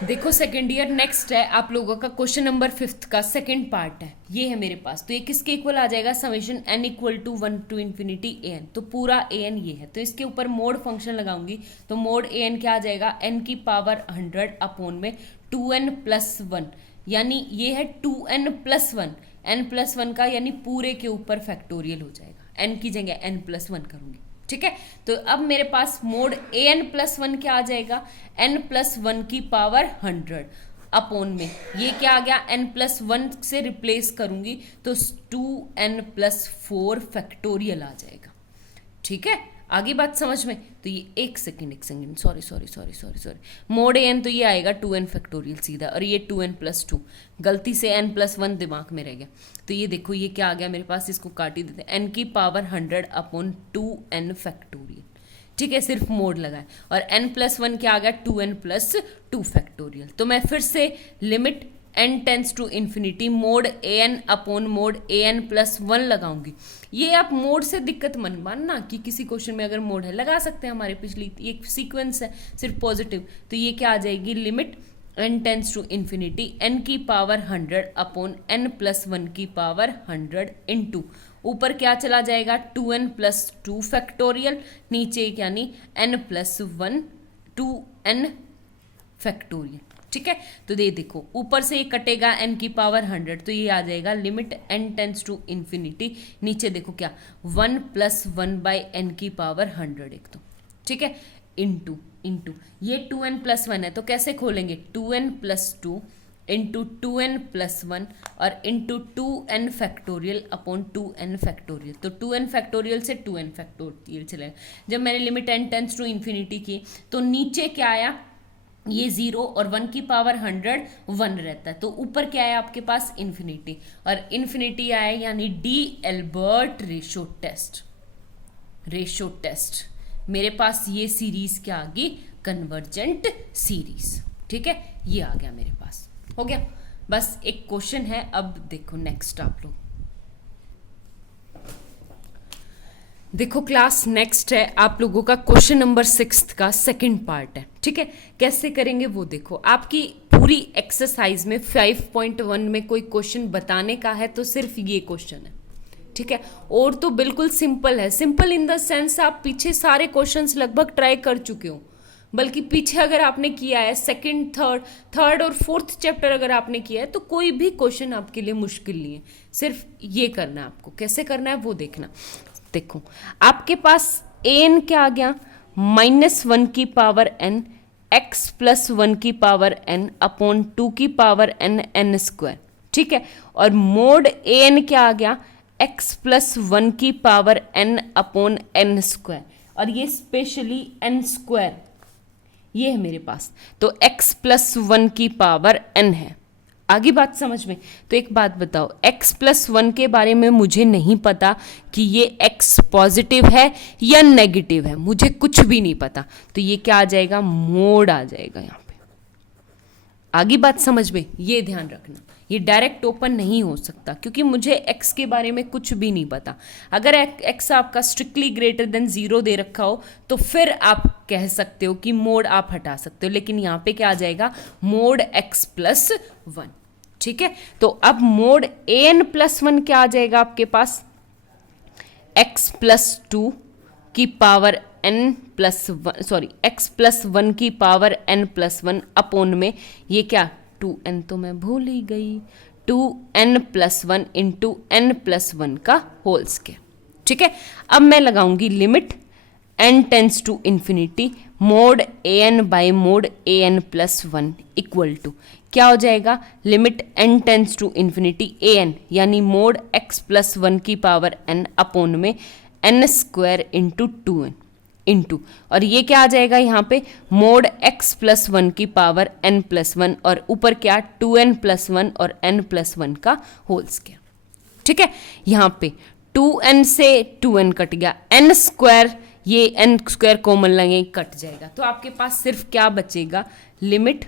देखो second year next है आप लोगों का क्वेश्चन नंबर 5 का सेकंड पार्ट है, ये है मेरे पास। तो ये किसके इक्वल आ जाएगा, summation n equal to 1 to infinity A N. तो पूरा ए एन ये है, तो इसके ऊपर मोड फंक्शन लगाऊंगी तो मोड ए एन क्या आ जाएगा, n की पावर 100 अपोन में 2n प्लस 1, यानी ये है 2n प्लस 1, n प्लस 1 का यानी पूरे के ऊपर फैक्टोरियल हो जाएगा, n की जगह n प्लस 1 करूंगी। ठीक है, तो अब मेरे पास मोड ए एन प्लस 1 क्या आ जाएगा, n प्लस 1 की पावर 100 अपोन में ये क्या आ गया, n प्लस 1 से रिप्लेस करूंगी तो 2n प्लस 4 फैक्टोरियल आ जाएगा। ठीक है, आगे बात समझ में। तो ये एक second sorry mode A N तो ये आएगा 2n फैक्टोरियल सीधा, और ये 2n प्लस 2, गलती से n प्लस 1 दिमाग में रह गया। तो ये देखो ये क्या आ गया मेरे पास, इसको काट ही देते हैं, n की पावर 100 अपॉन 2n फैक्टोरियल। ठीक है, सिर्फ मोड लगाए, और n प्लस 1 क्या आ गया, 2n प्लस 2 फैक्टोरियल। तो मैं फिर से limit n tends to infinity mod A N upon mod A N plus 1 लगाऊंगी। ये आप मोड से दिक्कत मन मानना कि किसी क्वेश्चन में अगर मोड है लगा सकते हैं, हमारे पिछली एक सीक्वेंस है सिर्फ पॉजिटिव। तो ये क्या आ जाएगी, limit n tends to infinity n की पावर 100 अपॉन n प्लस 1 की पावर 100 इंटू ऊपर क्या चला जाएगा, 2n प्लस 2 फैक्टोरियल, नीचे यानी n प्लस 1 2n फैक्टोरियल। ठीक है, तो ये देखो ऊपर से ये कटेगा n की पावर 100, तो ये आ जाएगा limit n tends to infinity, नीचे देखो क्या 1 प्लस 1 बाई एन की पावर 100 एक तो। ठीक है, इंटू इंटू ये 2n प्लस 1 है तो कैसे खोलेंगे, 2n plus 2 into 2n plus 1 और into 2n factorial upon 2n factorial. तो 2n फैक्टोरियल से 2n फैक्टोरियल चलेगा। जब मैंने limit n tends to infinity की तो नीचे क्या आया, ये 0 और 1 की पावर 100 1 रहता है, तो ऊपर क्या है आपके पास इन्फिनिटी, और इन्फिनिटी आया यानी डी एल्बर्ट रेशो टेस्ट मेरे पास ये सीरीज क्या आ गई, कन्वर्जेंट सीरीज। ठीक है, ये आ गया मेरे पास, हो गया। बस एक क्वेश्चन है, अब देखो नेक्स्ट आप लोग देखो क्लास नेक्स्ट है आप लोगों का क्वेश्चन नंबर 6 का सेकंड पार्ट है। ठीक है, कैसे करेंगे वो देखो, आपकी पूरी एक्सरसाइज में 5.1 में कोई क्वेश्चन बताने का है तो सिर्फ ये क्वेश्चन है। ठीक है, और तो बिल्कुल सिंपल है, सिंपल इन द सेंस आप पीछे सारे क्वेश्चंस लगभग ट्राई कर चुके हो, बल्कि पीछे अगर आपने किया है सेकंड थर्ड और फोर्थ चैप्टर अगर आपने किया है तो कोई भी क्वेश्चन आपके लिए मुश्किल नहीं है, सिर्फ ये करना है आपको। कैसे करना है वो देखना। देखो आपके पास एन क्या आ गया, -1 की पावर n x प्लस 1 की पावर n अपॉन 2 की पावर n n स्क्वायर। ठीक है, और मोड ए एन क्या आ गया, x प्लस 1 की power n upon n square, और ये स्पेशली n स्क्वायर ये है मेरे पास, तो x प्लस 1 की पावर n है। आगे बात समझ में। तो एक बात बताओ, x प्लस 1 के बारे में मुझे नहीं पता कि ये x पॉजिटिव है या नेगेटिव है, मुझे कुछ भी नहीं पता, तो ये क्या आ जाएगा, मोड आ जाएगा यहाँ पे। आगे बात समझ में, ये ध्यान रखना, ये डायरेक्ट ओपन नहीं हो सकता क्योंकि मुझे x के बारे में कुछ भी नहीं पता। अगर x आपका स्ट्रिक्टली ग्रेटर देन 0 दे रखा हो तो फिर आप कह सकते हो कि मोड आप हटा सकते हो, लेकिन यहाँ पे क्या आ जाएगा, मोड x प्लस 1। ठीक है, तो अब मोड ए एन प्लस 1 क्या आ जाएगा आपके पास, x प्लस 2 की power n plus 1 sorry x plus 1 की पावर n प्लस 1 अपोन में ये क्या 2n, तो मैं भूल ही गई, 2n plus 1 into n plus 1 का होल स्क्वायर। ठीक है, अब मैं लगाऊंगी limit n tends to infinity mod A N by mod A N plus 1 equal to क्या हो जाएगा, limit n tends to infinity A N यानी मोड x प्लस 1 की पावर n अपोन में n square into 2n into, और ये क्या आ जाएगा यहाँ पे, मोड x प्लस 1 की पावर n प्लस 1 और ऊपर क्या 2n प्लस 1 और n प्लस 1 का होल स्क्वायर। ठीक है, यहाँ पे 2n से 2n कट गया, n स्क्वायर ये n स्क्वायर कॉमन लगे कट जाएगा, तो आपके पास सिर्फ क्या बचेगा, limit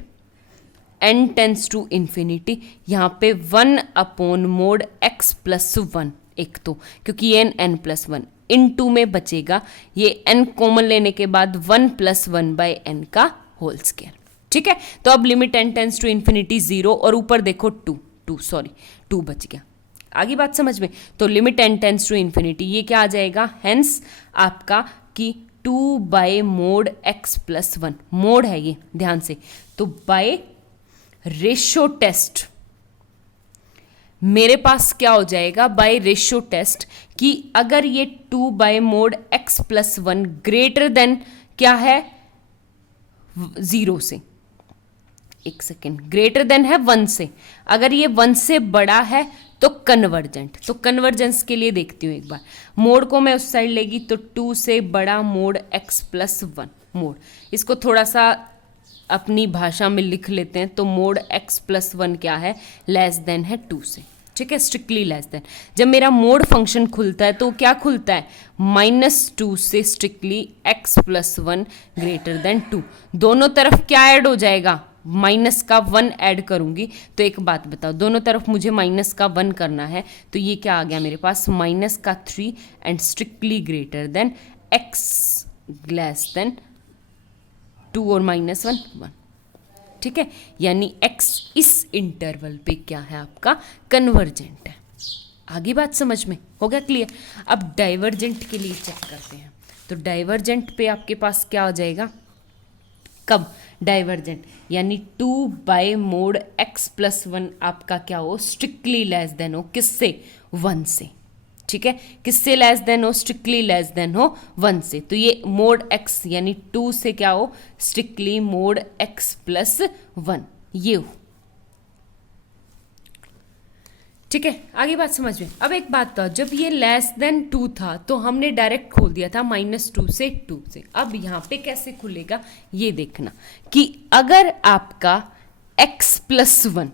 n tends to infinity यहाँ पे 1 अपॉन मोड x प्लस 1 एक तो क्योंकि ये n प्लस 1 इन 2 में बचेगा, ये n कॉमन लेने के बाद 1 प्लस 1 बाई n का होल स्क्वायर। ठीक है। तो अब limit n tends to infinity 0 और ऊपर देखो 2 बच गया। आगे बात समझ में। तो limit n tends to infinity ये क्या आ जाएगा, हेंस आपका कि 2 by mod x plus 1, mod है ये ध्यान से, तो बाय रेशो टेस्ट मेरे पास क्या हो जाएगा, बाय रेशो टेस्ट कि अगर ये 2 by mod x plus 1 greater than क्या है 0 से, एक सेकेंड, ग्रेटर देन है 1 से, अगर ये 1 से बड़ा है तो कन्वर्जेंट। तो कन्वर्जेंस के लिए देखती हूँ एक बार, मोड को मैं उस साइड लेगी तो 2 से बड़ा मोड x प्लस 1 मोड, इसको थोड़ा सा अपनी भाषा में लिख लेते हैं। तो मोड x प्लस 1 क्या है, लेस देन है 2 से, ठीक है, स्ट्रिक्टली लेस देन। जब मेरा मोड फंक्शन खुलता है तो क्या खुलता है, -2 से strictly x plus 1 greater then 2, दोनों तरफ क्या ऐड हो जाएगा, माइनस का 1 ऐड करूंगी। तो एक बात बताओ, दोनों तरफ मुझे माइनस का 1 करना है, तो ये क्या आ गया मेरे पास, माइनस का 3 and strictly greater than x less than 2 और -1 1, ठीक है। यानी x इस इंटरवल पे क्या है आपका, कन्वर्जेंट है। आगे बात समझ में हो गया क्लियर। अब डाइवर्जेंट के लिए चेक करते हैं। तो डाइवर्जेंट पे आपके पास क्या हो जाएगा, कब डाइवर्जेंट, यानी 2 बाय मोड x प्लस 1 आपका क्या हो, स्ट्रिक्टली लेस देन हो किससे, 1 से, ठीक है, किससे लेस देन हो, स्ट्रिक्टली लेस देन हो 1 से। तो ये मोड x यानी 2 से क्या हो, स्ट्रिक्टली मोड x प्लस 1 ये हो, ठीक है। आगे बात समझ में। अब एक बात था, जब ये लेस देन 2 था तो हमने डायरेक्ट खोल दिया था -2 से 2 से। अब यहाँ पे कैसे खुलेगा ये देखना कि अगर आपका x प्लस 1,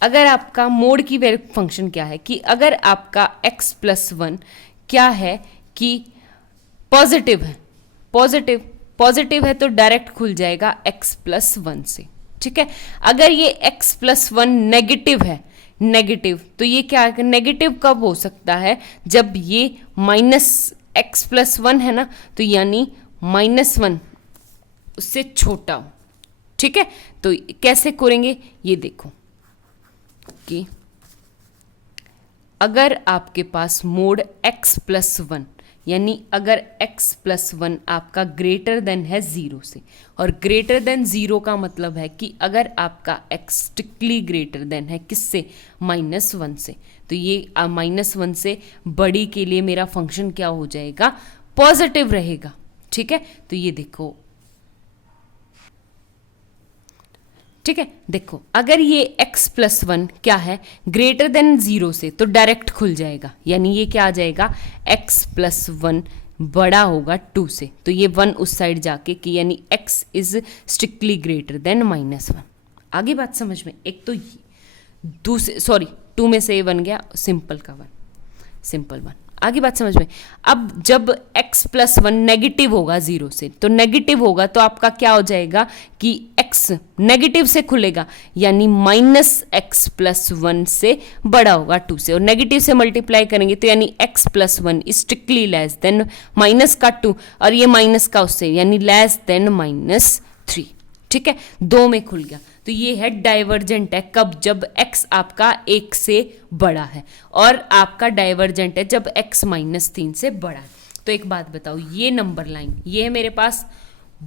अगर आपका मोड की फंक्शन क्या है कि अगर आपका x प्लस 1 क्या है कि पॉजिटिव है, पॉजिटिव है तो डायरेक्ट खुल जाएगा x प्लस 1 से, ठीक है। अगर ये x प्लस 1 नेगेटिव है, नेगेटिव, तो ये क्या है, नेगेटिव कब हो सकता है, जब ये -x प्लस 1 है ना, तो यानी -1 उससे छोटा हो, ठीक है। तो कैसे करेंगे ये देखो कि अगर आपके पास मोड x प्लस 1 यानी अगर x प्लस 1 आपका ग्रेटर देन है 0 से, और ग्रेटर देन 0 का मतलब है कि अगर आपका x स्ट्रिक्टली ग्रेटर देन है किससे, -1 से, तो ये -1 से बड़ी के लिए मेरा फंक्शन क्या हो जाएगा, पॉजिटिव रहेगा, ठीक है। तो ये देखो, ठीक है, देखो अगर ये x प्लस 1 क्या है, ग्रेटर देन 0 से, तो डायरेक्ट खुल जाएगा, यानी ये क्या आ जाएगा, x प्लस 1 बड़ा होगा 2 से, तो ये 1 उस साइड जाके कि यानी x is strictly greater than -1। आगे बात समझ में। एक तो दूसरे 2 में से ये बन गया सिंपल का 1, सिंपल 1। आगे बात समझ में। अब जब x प्लस 1 नेगेटिव होगा 0 से, तो नेगेटिव होगा तो आपका क्या हो जाएगा कि x नेगेटिव से खुलेगा, यानी -x प्लस 1 से बड़ा होगा 2 से, और नेगेटिव से मल्टीप्लाई करेंगे तो यानी x plus 1 strictly less than -2, और ये माइनस का उससे यानी लेस देन -3, ठीक है, 2 में खुल गया। तो ये है डाइवर्जेंट है कब, जब x आपका 1 से बड़ा है, और आपका डाइवर्जेंट है जब x -3 से बड़ा है। तो एक बात बताओ, ये नंबर लाइन ये है मेरे पास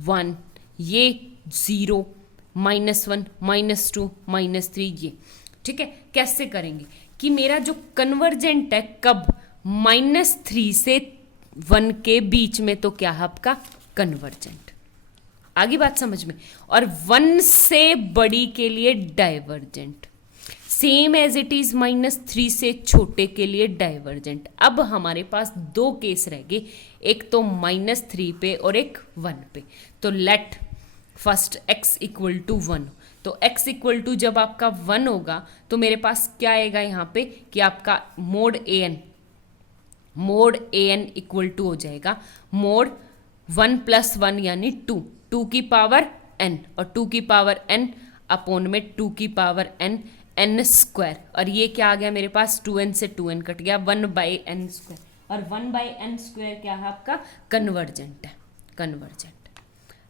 1, ये 0, -1, -2, -3 ये, ठीक है। कैसे करेंगे कि मेरा जो कन्वर्जेंट है कब, -3 से 1 के बीच में, तो क्या है आपका कन्वर्जेंट। आगे बात समझ में। और 1 से बड़ी के लिए divergent, same as it is -3 से छोटे के लिए डाइवर्जेंट। अब हमारे पास 2 केस रह गए, एक तो -3 पे और एक 1 पे। तो let first x equal to 1, तो x इक्वल टू जब आपका 1 होगा तो मेरे पास क्या आएगा यहाँ पे कि आपका मोड an इक्वल टू हो जाएगा मोड 1 प्लस 1 यानी 2 की पावर n, और 2 की पावर n अपोन में 2 की पावर n स्क्वायर, और ये क्या आ गया मेरे पास 2n से 2n कट गया 1/n स्क्वायर, और 1/n स्क्वायर क्या है आपका कन्वर्जेंट है, कन्वर्जेंट।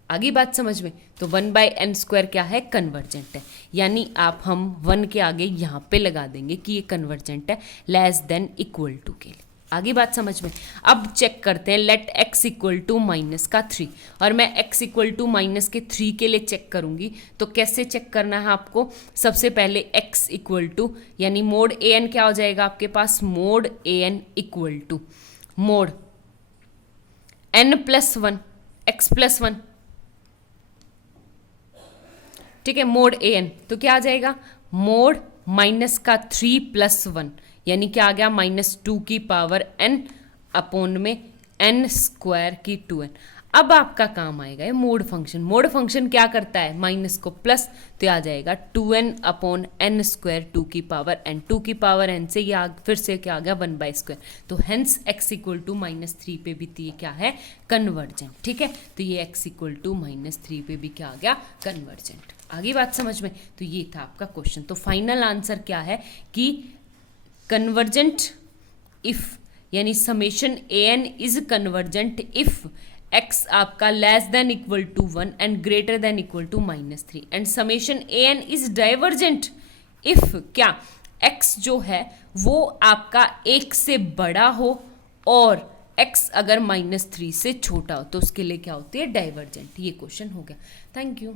आगे बात समझ में। तो 1/n² क्या है, कन्वर्जेंट है, यानी आप हम 1 के आगे यहाँ पे लगा देंगे कि ये कन्वर्जेंट है लेस देन इक्वल टू के लिए। आगे बात समझ में। अब चेक करते हैं, लेट x इक्वल टू -3, और मैं x इक्वल टू -3 के लिए चेक करूंगी। तो कैसे चेक करना है आपको, सबसे पहले x इक्वल टू यानी मोड an क्या हो जाएगा आपके पास, mod an equal to mod n+1 x+1, ठीक है, मोड an तो क्या आ जाएगा, मोड -3+1 यानी क्या आ गया, -2 की पावर n अपॉन में n² की 2n। अब आपका काम आएगा ये मोड फंक्शन। मोड फंक्शन क्या करता है, माइनस को प्लस, तो आ जाएगा 2n अपॉन n², 2 की पावर n, 2 की पावर n से ये फिर से क्या आ गया, 1/2। तो हेंस x इक्वल टू -3 पे भी तो ये क्या है, कन्वर्जेंट, ठीक है। तो ये x इक्वल टू -3 पे भी क्या आ गया, कन्वर्जेंट। आगे बात समझ में। तो ये था आपका क्वेश्चन। तो फाइनल आंसर क्या है कि कन्वर्जेंट इफ यानी summation an is convergent if x आपका less than equal to 1 and greater than equal to -3, and summation an is divergent if क्या x जो है वो आपका 1 से बड़ा हो और x अगर -3 से छोटा हो, तो उसके लिए क्या होती है, डाइवर्जेंट। ये क्वेश्चन हो गया। Thank you.